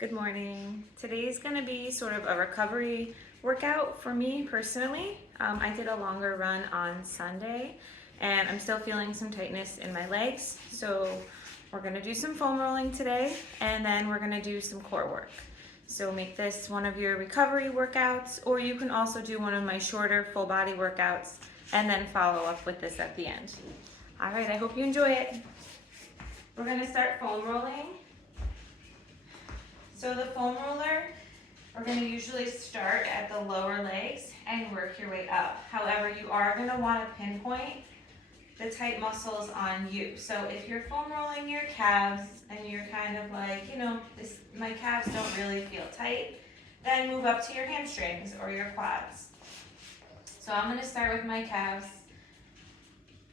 Good morning. Today's going to be sort of a recovery workout for me personally. I did a longer run on Sunday and I'm still feeling some tightness in my legs. So we're going to do some foam rolling today and then we're going to do some core work. So make this one of your recovery workouts, or you can also do one of my shorter full body workouts and then follow up with this at the end. All right, I hope you enjoy it. We're going to start foam rolling. So the foam roller, we're going to usually start at the lower legs and work your way up. However, you are going to want to pinpoint the tight muscles on you. So if you're foam rolling your calves and you're kind of like, my calves don't really feel tight, then move up to your hamstrings or your quads. So I'm going to start with my calves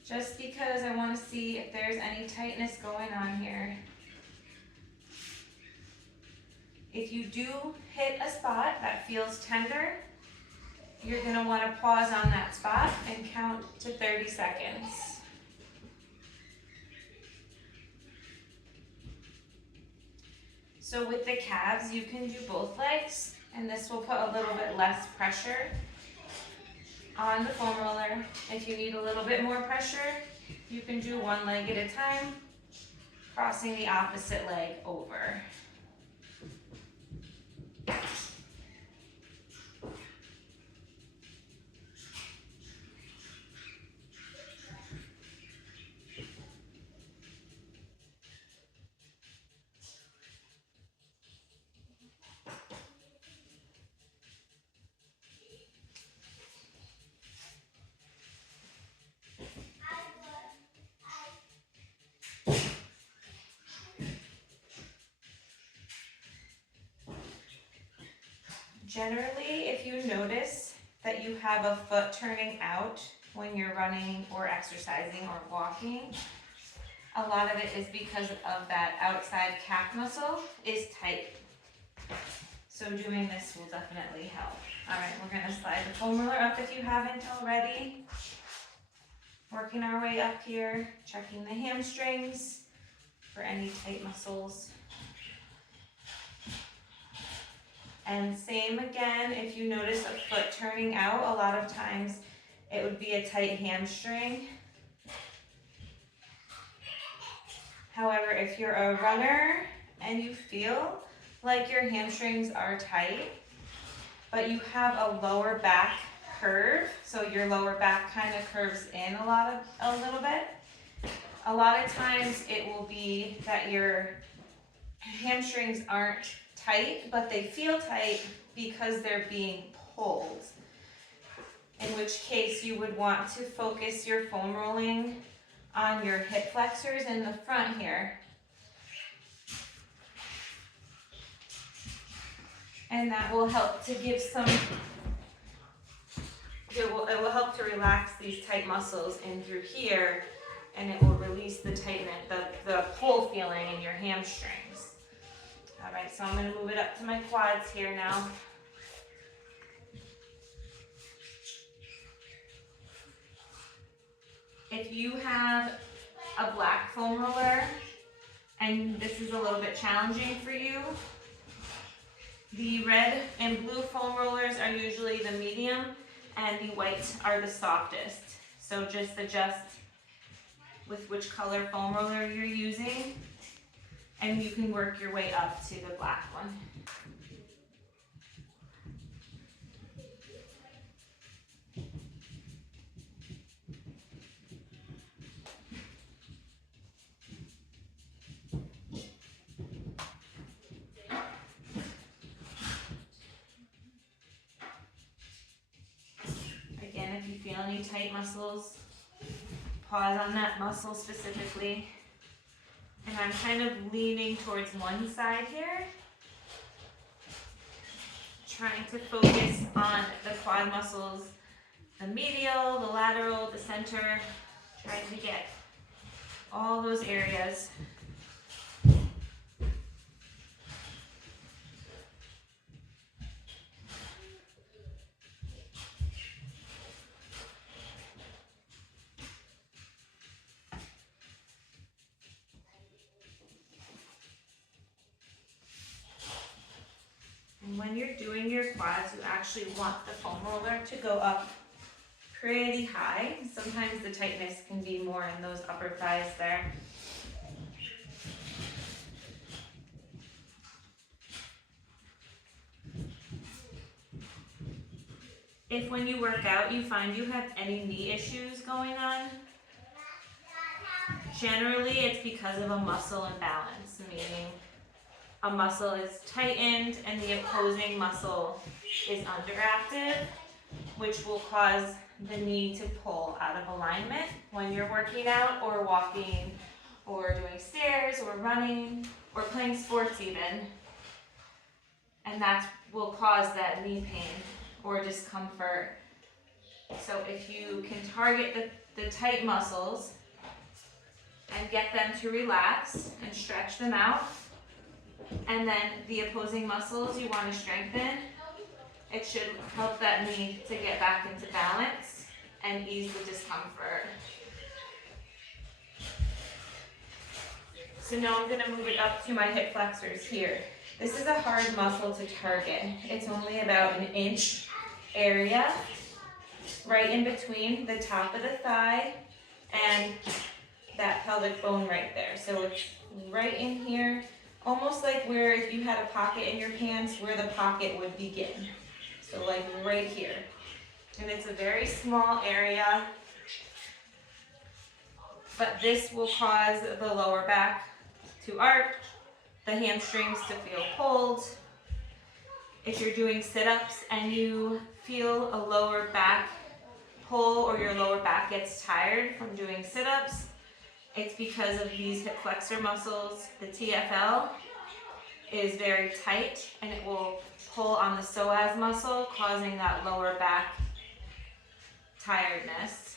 just because I want to see if there's any tightness going on here. If you do hit a spot that feels tender, you're going to want to pause on that spot and count to 30 seconds. So with the calves, you can do both legs, and this will put a little bit less pressure on the foam roller. If you need a little bit more pressure, you can do one leg at a time, crossing the opposite leg over. Generally, if you notice that you have a foot turning out when you're running or exercising or walking, a lot of it is because of that outside calf muscle is tight. So doing this will definitely help. All right, we're going to slide the foam roller up if you haven't already. Working our way up here, checking the hamstrings for any tight muscles. And same again, if you notice a foot turning out, a lot of times it would be a tight hamstring. However, if you're a runner and you feel like your hamstrings are tight, but you have a lower back curve, so your lower back kind of curves in a little bit, a lot of times it will be that your hamstrings aren't tight, but they feel tight because they're being pulled. In which case you would want to focus your foam rolling on your hip flexors in the front here. And that will help to give it will help to relax these tight muscles in through here, and it will release the tightness, the pull feeling in your hamstrings. All right, so I'm going to move it up to my quads here now. If you have a black foam roller and this is a little bit challenging for you, the red and blue foam rollers are usually the medium and the white are the softest. So just adjust with which color foam roller you're using, and you can work your way up to the black one. Again, if you feel any tight muscles, pause on that muscle specifically. And I'm kind of leaning towards one side here, trying to focus on the quad muscles, the medial, the lateral, the center, trying to get all those areas. when you're doing your quads, you actually want the foam roller to go up pretty high. Sometimes the tightness can be more in those upper thighs there. If when you work out you find you have any knee issues going on, generally it's because of a muscle imbalance, meaning a muscle is tightened and the opposing muscle is underactive, which will cause the knee to pull out of alignment when you're working out or walking or doing stairs or running or playing sports even. And that will cause that knee pain or discomfort. So if you can target the tight muscles and get them to relax and stretch them out, and then the opposing muscles you want to strengthen, it should help that knee to get back into balance and ease the discomfort. So now I'm going to move it up to my hip flexors here. This is a hard muscle to target. It's only about an inch area right in between the top of the thigh and that pelvic bone right there. So it's right in here, almost like where if you had a pocket in your pants, where the pocket would begin. So like right here. And it's a very small area, but this will cause the lower back to arch, the hamstrings to feel pulled. If you're doing sit-ups and you feel a lower back pull or your lower back gets tired from doing sit-ups, it's because of these hip flexor muscles. The TFL is very tight and it will pull on the psoas muscle, causing that lower back tiredness.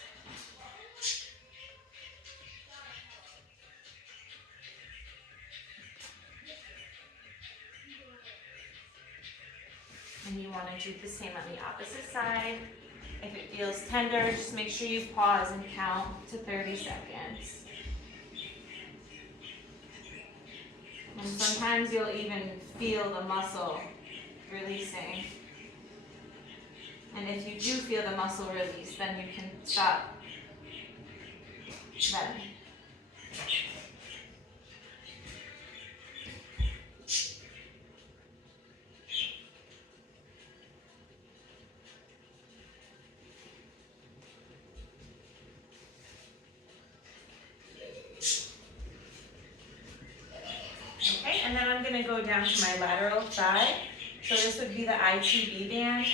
And you want to do the same on the opposite side. If it feels tender, just make sure you pause and count to 30 seconds. And sometimes you'll even feel the muscle releasing. And if you do feel the muscle release, then you can stop then. Okay, and then I'm going to go down to my lateral thigh. So this would be the ITB band.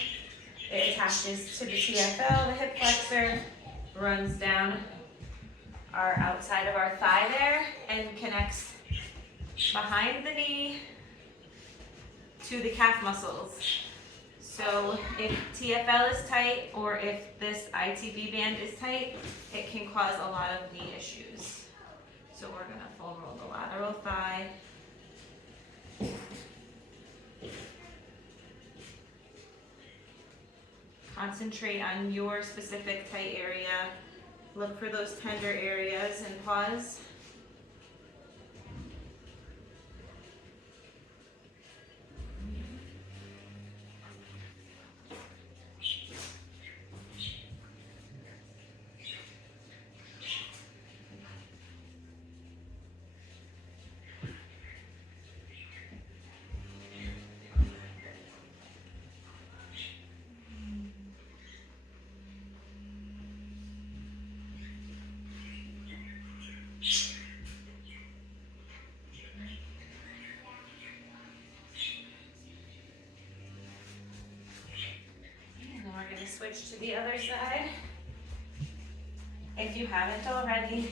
It attaches to the TFL, the hip flexor, runs down our outside of our thigh there, and connects behind the knee to the calf muscles. So if TFL is tight or if this ITB band is tight, it can cause a lot of knee issues. So we're going to foam roll the lateral thigh. Concentrate on your specific tight area. Look for those tender areas and pause. Switch to the other side, if you haven't already.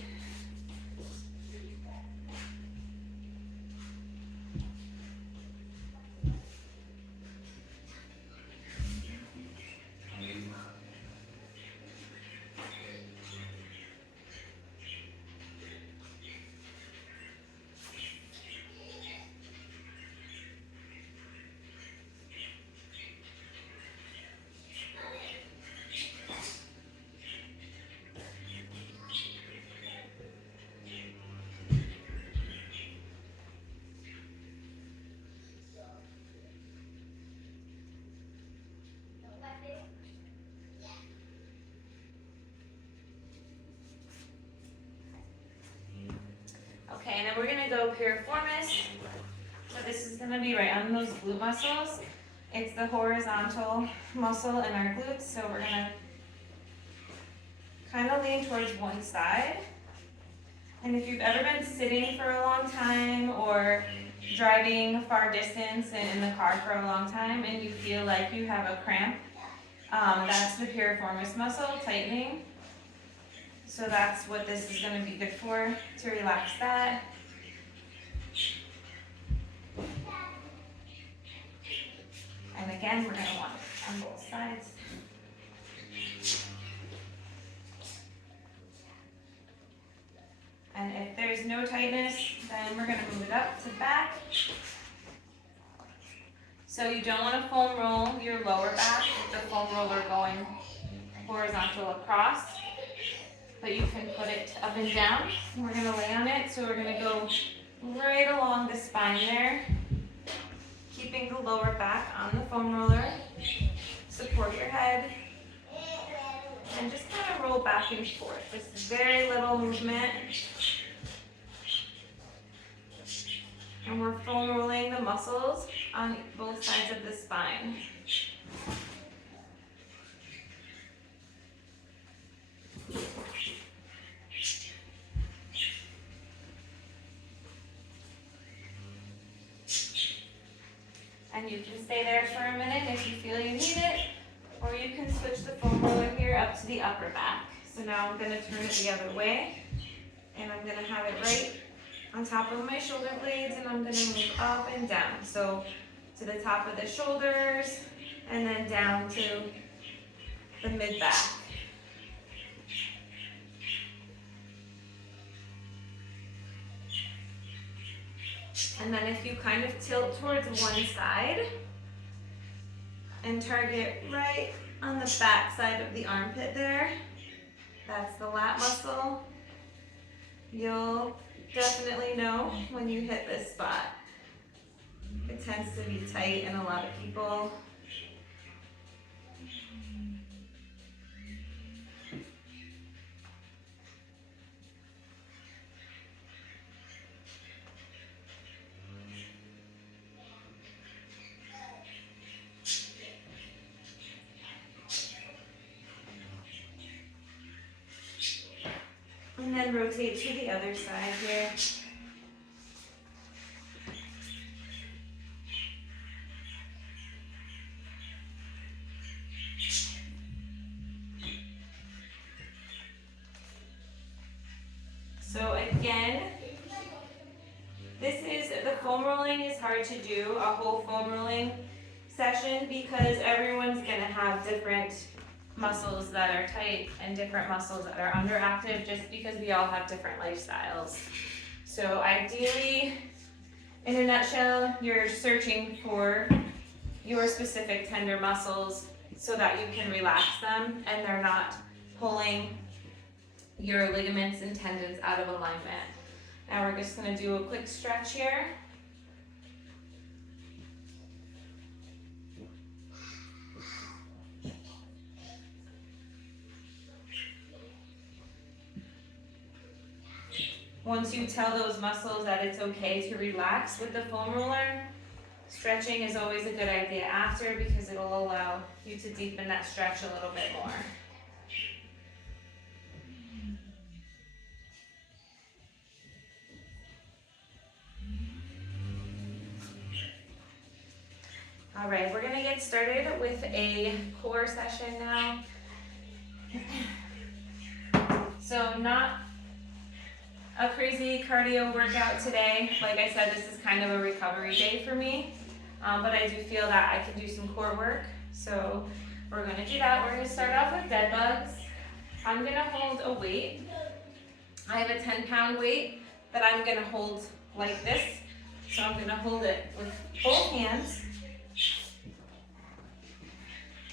gonna go piriformis. So this is gonna be right on those glute muscles. It's the horizontal muscle in our glutes, so we're gonna kind of lean towards one side. And if you've ever been sitting for a long time or driving far distance in the car for a long time and you feel like you have a cramp, that's the piriformis muscle tightening. So that's what this is going to be good for, to relax that. And again, we're going to want it on both sides. And if there's no tightness, then we're going to move it up to back. So you don't want to foam roll your lower back with the foam roller going horizontal across, but you can put it up and down. We're going to lay on it, so we're going to go right along the spine there, keeping the lower back on the foam roller. Support your head, and just kind of roll back and forth. Just very little movement. And we're foam rolling the muscles on both sides of the spine. And you can stay there for a minute if you feel you need it, or you can switch the foam roller here up to the upper back. So now I'm going to turn it the other way, and I'm going to have it right on top of my shoulder blades, and I'm going to move up and down. So to the top of the shoulders, and then down to the mid-back. And then if you kind of tilt towards one side and target right on the back side of the armpit there, that's the lat muscle. You'll definitely know when you hit this spot. It tends to be tight in a lot of people. And then rotate to the other side here. So again, the foam rolling is hard to do, a whole foam rolling session, because everyone's going to have different muscles that are tight and different muscles that are underactive, just because we all have different lifestyles. So ideally, in a nutshell, you're searching for your specific tender muscles so that you can relax them and they're not pulling your ligaments and tendons out of alignment. Now we're just going to do a quick stretch here. Once you tell those muscles that it's okay to relax with the foam roller, stretching is always a good idea after, because it'll allow you to deepen that stretch a little bit more. All right, we're gonna get started with a core session now. So not a crazy cardio workout today. Like I said, this is kind of a recovery day for me, but I do feel that I can do some core work. So we're gonna do that. We're gonna start off with dead bugs. I'm gonna hold a weight. I have a 10-pound weight that I'm gonna hold like this. So I'm gonna hold it with both hands,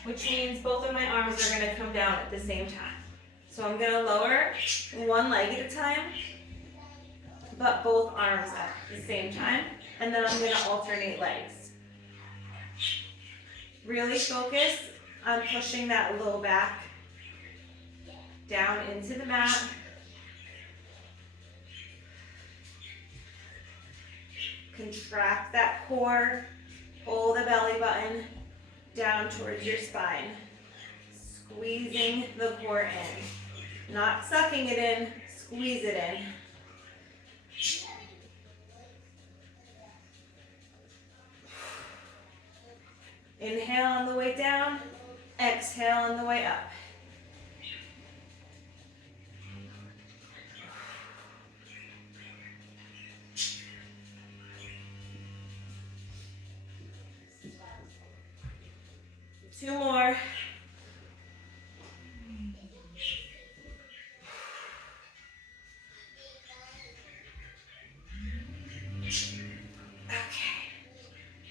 which means both of my arms are gonna come down at the same time. So I'm gonna lower one leg at a time, but both arms at the same time, and then I'm gonna alternate legs. Really focus on pushing that low back down into the mat. Contract that core, pull the belly button down towards your spine. Squeezing the core in. Not sucking it in, squeeze it in. Inhale on the way down, exhale on the way up. Two more. Okay.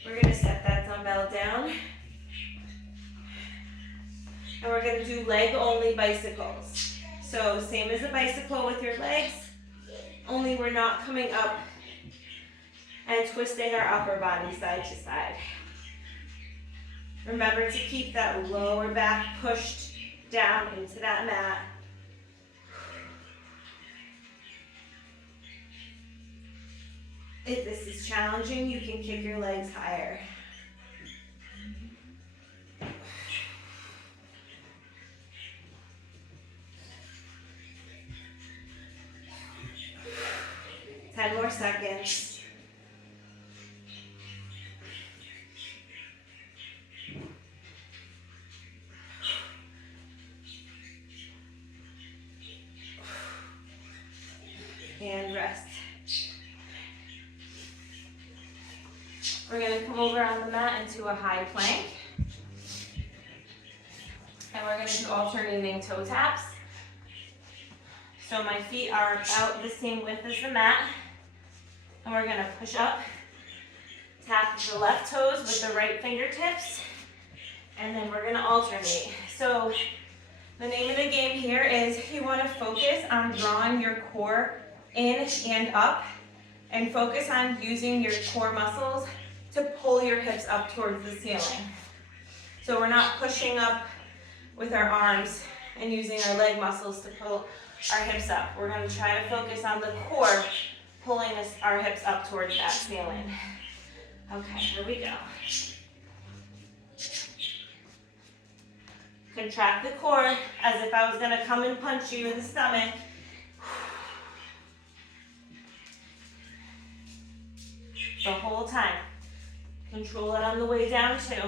We're going to set that dumbbell down. And we're going to do leg only bicycles. So same as a bicycle with your legs, only we're not coming up and twisting our upper body side to side. Remember to keep that lower back pushed down into that mat. If this is challenging, you can kick your legs higher. Ten more seconds. And rest. We're going to come over on the mat into a high plank. And we're going to do alternating toe taps. So my feet are about the same width as the mat. And we're going to push up, tap the left toes with the right fingertips, and then we're going to alternate. So the name of the game here is you want to focus on drawing your core in and up, and focus on using your core muscles to pull your hips up towards the ceiling. So we're not pushing up with our arms and using our leg muscles to pull our hips up. We're going to try to focus on the core pulling our hips up towards that ceiling. Okay, here we go. Contract the core as if I was going to come and punch you in the stomach. The whole time. Control it on the way down too.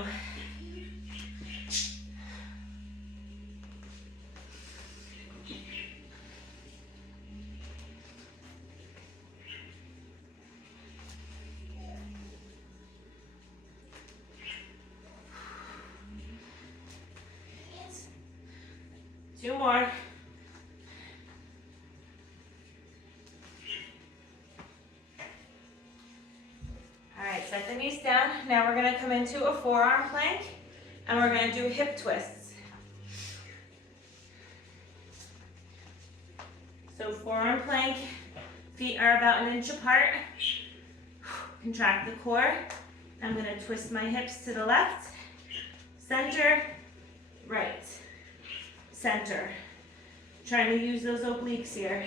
Two more. All right, set the knees down. Now we're going to come into a forearm plank, and we're going to do hip twists. So forearm plank, feet are about 1 inch apart. Contract the core. I'm going to twist my hips to the left, center, right. Center. Trying to use those obliques here.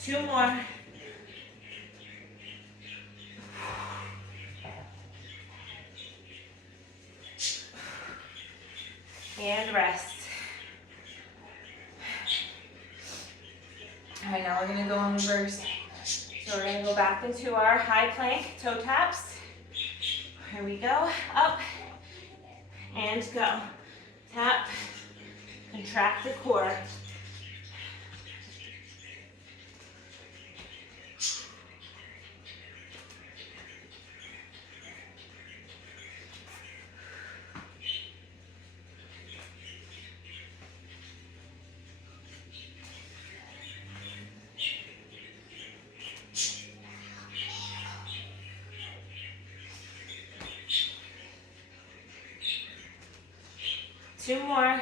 Two more. And rest. All right, now we're going to go in reverse. So we're going to go back into our high plank, toe taps. Here we go. Up and go. Tap. Contract the core. Two more.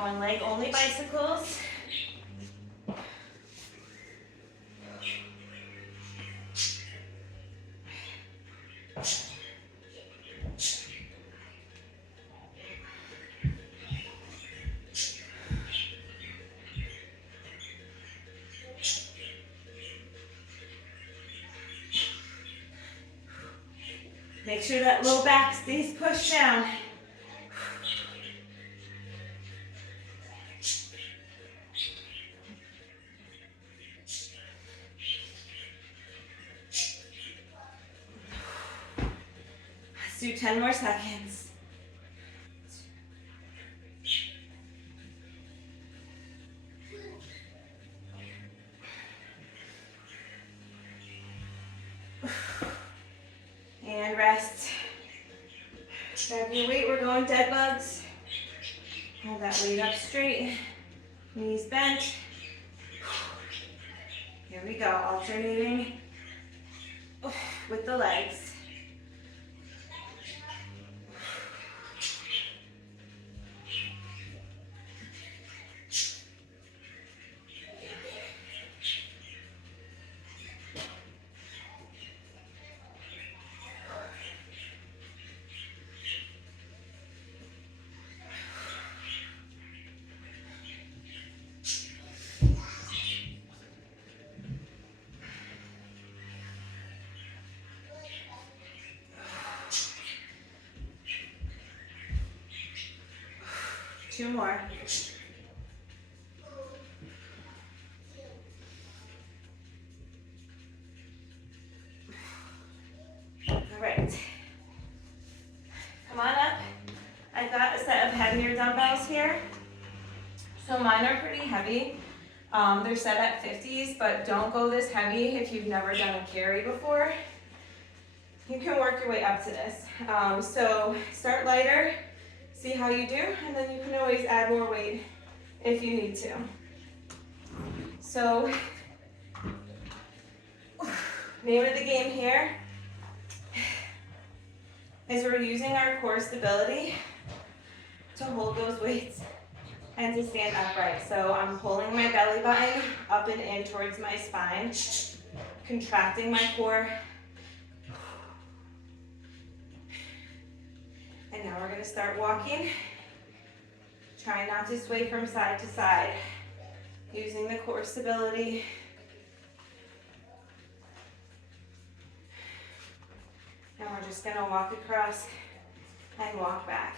going leg only bicycles. Make sure that low back stays pushed down. Let's do 10 more seconds. And rest. Grab your weight, we're going dead bugs. Hold that weight up straight, knees bent. Here we go, alternating with the legs. Two more. All right. Come on up. I've got a set of heavier dumbbells here. So mine are pretty heavy. They're set at 50s, but don't go this heavy if you've never done a carry before. You can work your way up to this. So start lighter, see how you do, and then you can always add more weight if you need to. So, name of the game here is we're using our core stability to hold those weights and to stand upright. So I'm pulling my belly button up and in towards my spine, contracting my core. And now we're going to start walking. Try not to sway from side to side, using the core stability. And we're just going to walk across and walk back.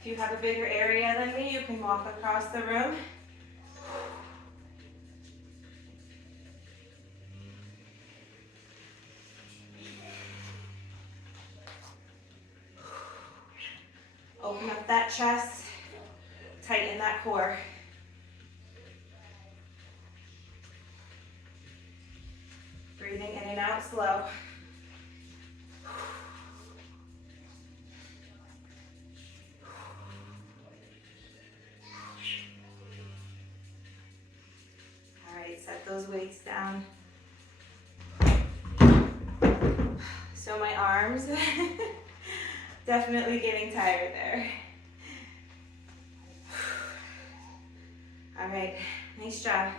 If you have a bigger area than me, you can walk across the room. Open up that chest, tighten that core. Breathing in and out slow. All right, set those weights down. So my arms, definitely getting tired there. All right, nice job.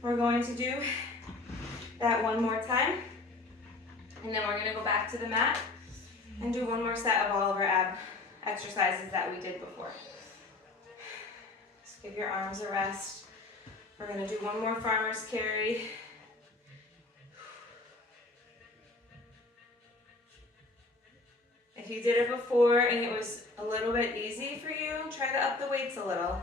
We're going to do that one more time, and then we're going to go back to the mat and do one more set of all of our ab exercises that we did before. Just give your arms a rest. We're going to do one more farmer's carry. If you did it before and it was a little bit easy for you, try to up the weights a little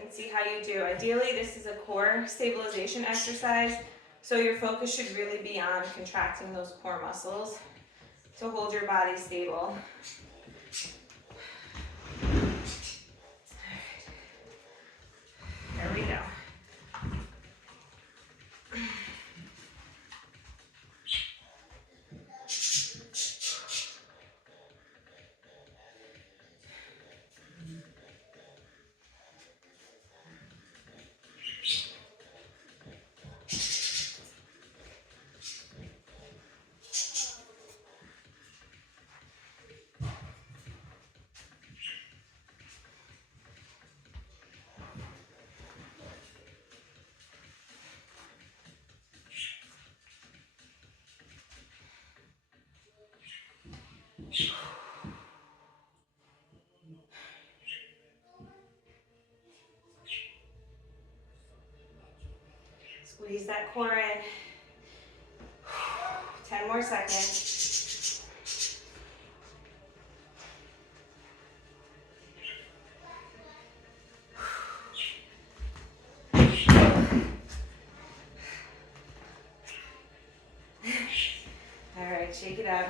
and see how you do. Ideally, this is a core stabilization exercise, so your focus should really be on contracting those core muscles to hold your body stable. There we go. Squeeze that core in. 10 more seconds. All right, shake it up.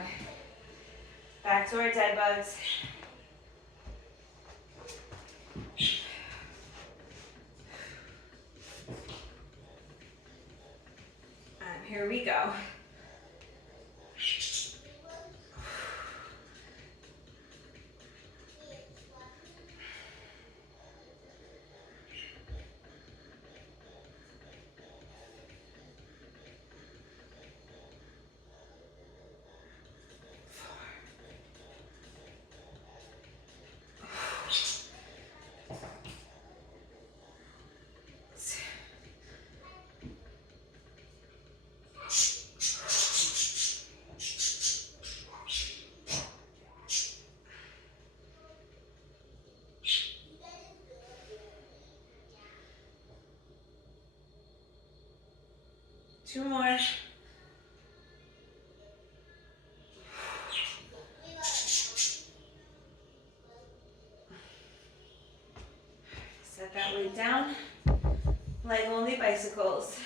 Back to our dead bugs. And here we go. Two more. Set that weight down. Leg only bicycles.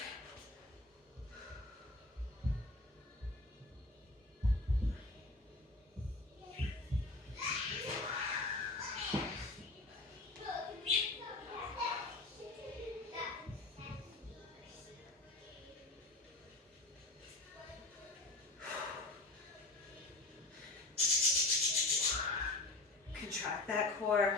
Contract that core.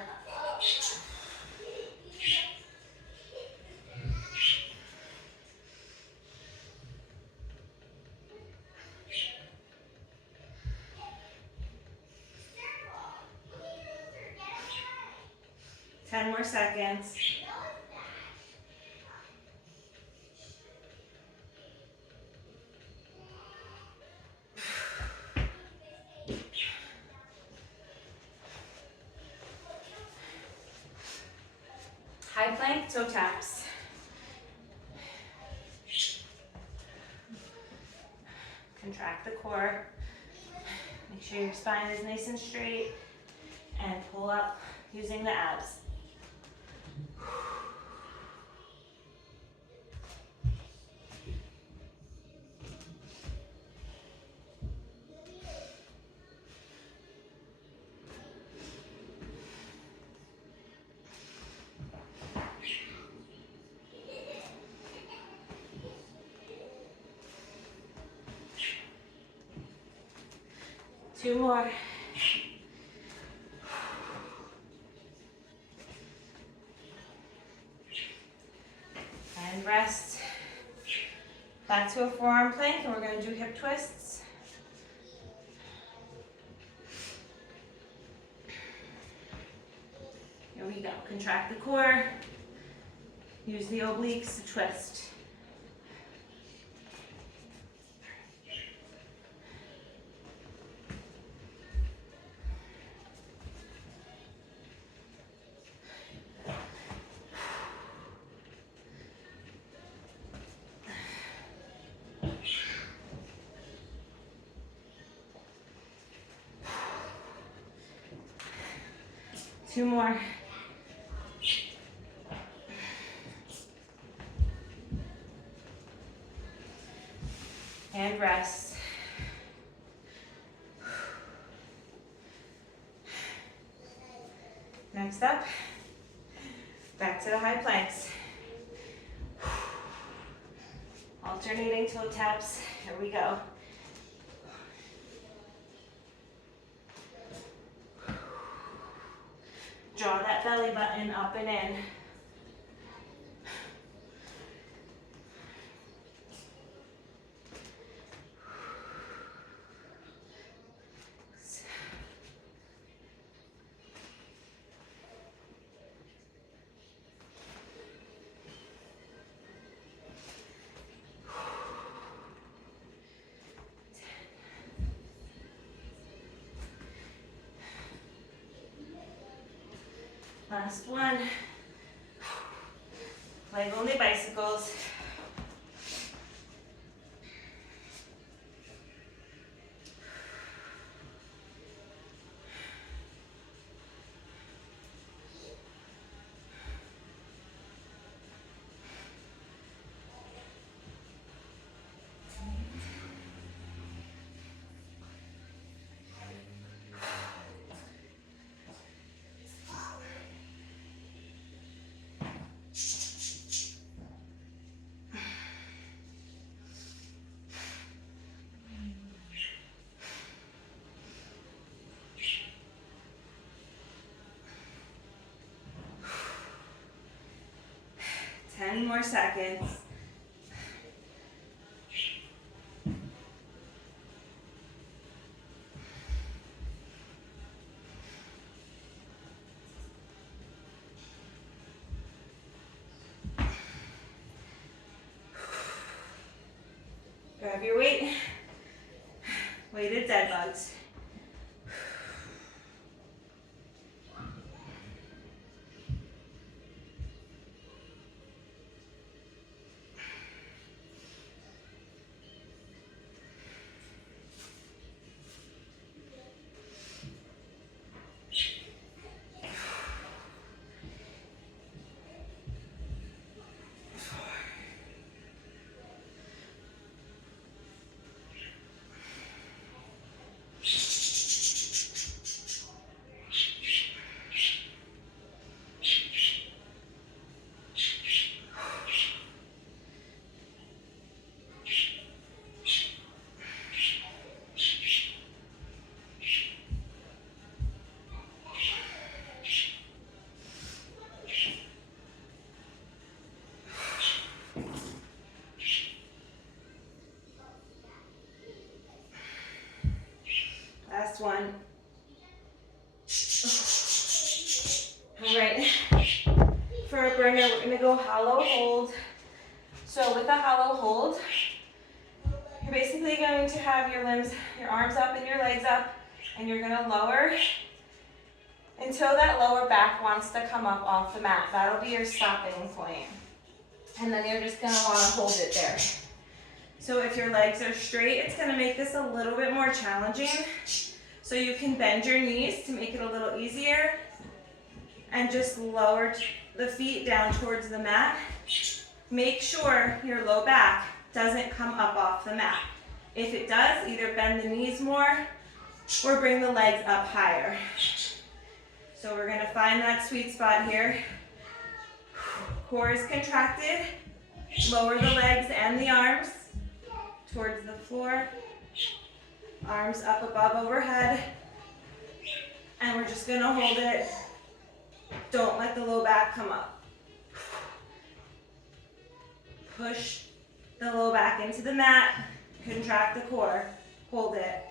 Ten more seconds. High plank, toe taps. Contract the core. Make sure your spine is nice and straight. And pull up using the abs. Two more. And rest. Back to a forearm plank, and we're going to do hip twists. Here we go. Contract the core. Use the obliques to twist. Two more. And rest. Next up, back to the high planks. Alternating toe taps. Here we go. Draw that belly button up and in. Last one. Leg only bicycles. 10 more seconds. Grab your weight. Weighted dead bugs. Last one. All right. For a burner, we're gonna go hollow hold. So with a hollow hold, you're basically going to have your limbs, your arms up and your legs up, and you're gonna lower until that lower back wants to come up off the mat. That'll be your stopping point. And then you're just gonna wanna hold it there. So if your legs are straight, it's gonna make this a little bit more challenging. So you can bend your knees to make it a little easier and just lower the feet down towards the mat. Make sure your low back doesn't come up off the mat. If it does, either bend the knees more or bring the legs up higher. So we're gonna find that sweet spot here. Core is contracted. Lower the legs and the arms towards the floor. Arms up above overhead. And we're just gonna hold it. Don't let the low back come up. Push the low back into the mat. Contract the core. Hold it.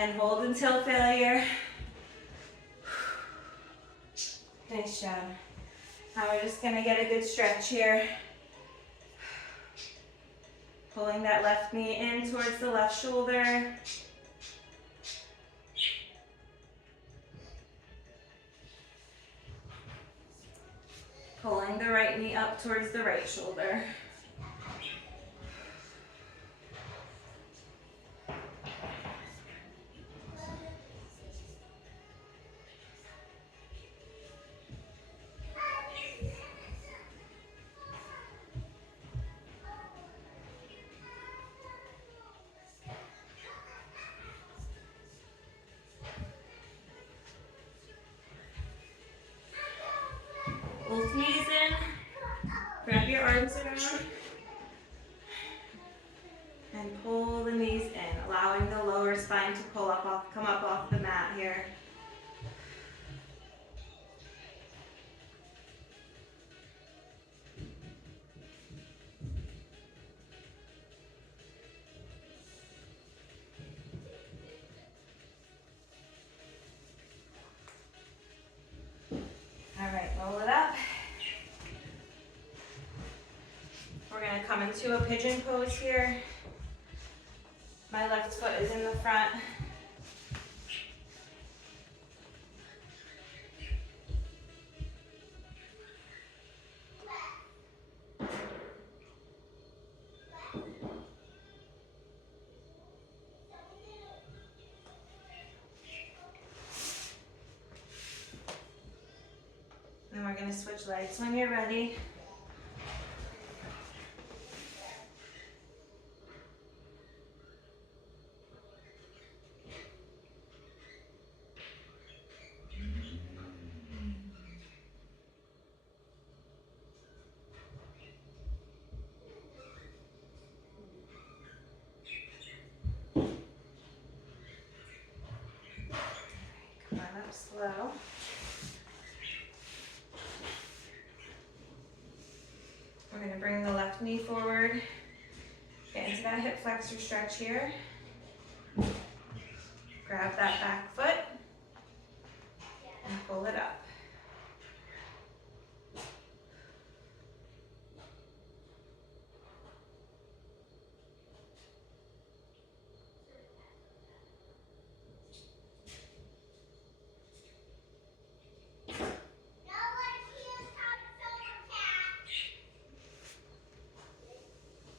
And hold until failure. Nice job. Now we're just gonna get a good stretch here. Pulling that left knee in towards the left shoulder. Pulling the right knee up towards the right shoulder. Both knees in. Wrap your arms around. And pull the knees in, allowing the lower spine to come up off the mat here. All right, roll it up. We're gonna come into a pigeon pose here. My left foot is in the front. And we're gonna switch legs when you're ready. slow. We're going to bring the left knee forward, get into that hip flexor stretch here. Grab that back foot and pull it up.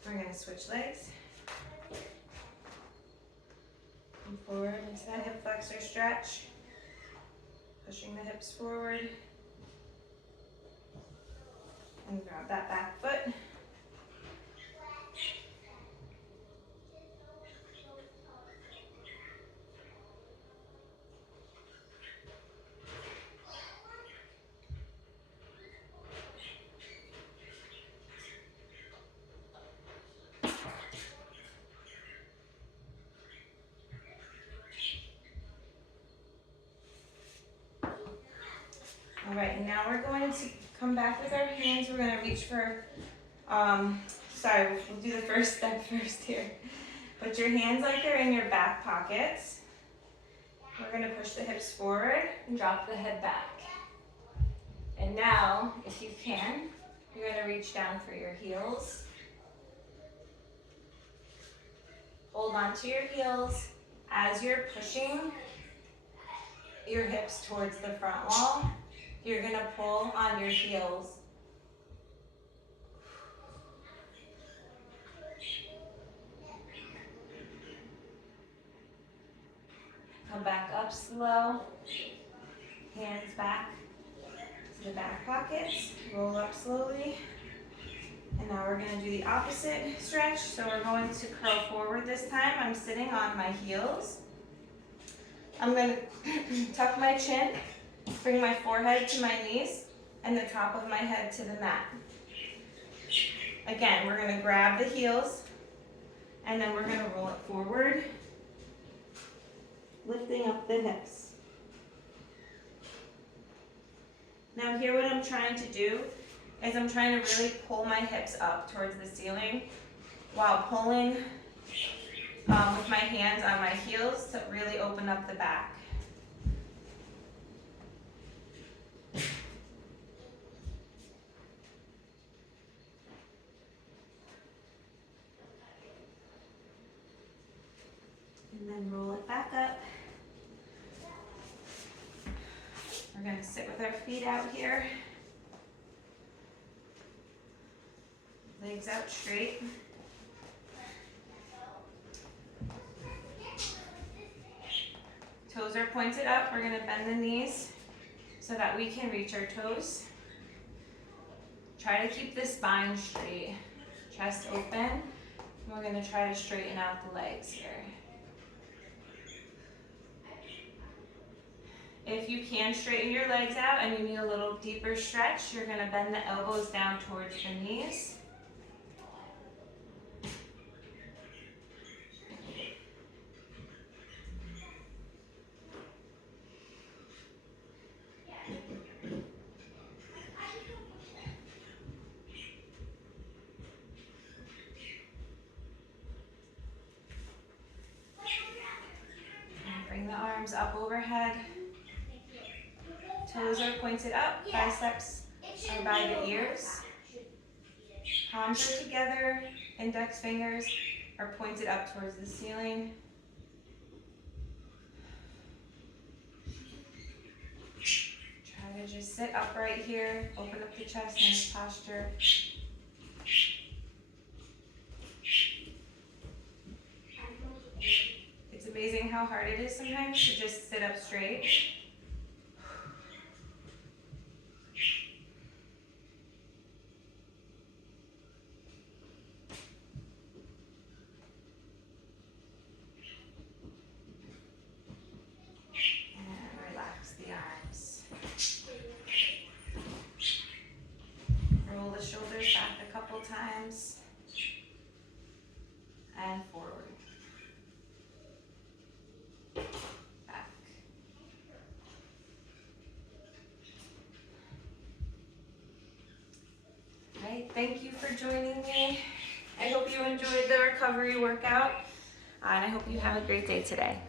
We're going to switch legs. Come forward into that hip flexor stretch. Pushing the hips forward. And grab that back foot. All right, and now we're going to come back with our hands. We're going to reach for, we'll do the first step first here. Put your hands like they're in your back pockets. We're going to push the hips forward and drop the head back. And now, if you can, you're going to reach down for your heels. Hold on to your heels as you're pushing your hips towards the front wall. You're going to pull on your heels. Come back up slow. Hands back to the back pockets. Roll up slowly. And now we're going to do the opposite stretch. So we're going to curl forward this time. I'm sitting on my heels. I'm going to tuck my chin, bring my forehead to my knees, and the top of my head to the mat. Again, we're going to grab the heels, and then we're going to roll it forward, lifting up the hips. Now here what I'm trying to do is I'm trying to really pull my hips up towards the ceiling while pulling with my hands on my heels to really open up the back. And then roll it back up. We're going to sit with our feet out here. Legs out straight. Toes are pointed up. We're going to bend the knees so that we can reach our toes. Try to keep the spine straight. Chest open. And we're going to try to straighten out the legs here. If you can straighten your legs out and you need a little deeper stretch, you're going to bend the elbows down towards the knees. And bring the arms up overhead. Toes are pointed up, biceps are by the ears. Palms are together, index fingers are pointed up towards the ceiling. Try to just sit upright here, open up the chest, nice posture. It's amazing how hard it is sometimes to just sit up straight. Roll the shoulders back a couple times and forward. Back. thank you for joining me. I hope you enjoyed the recovery workout, and I hope you have a great day today.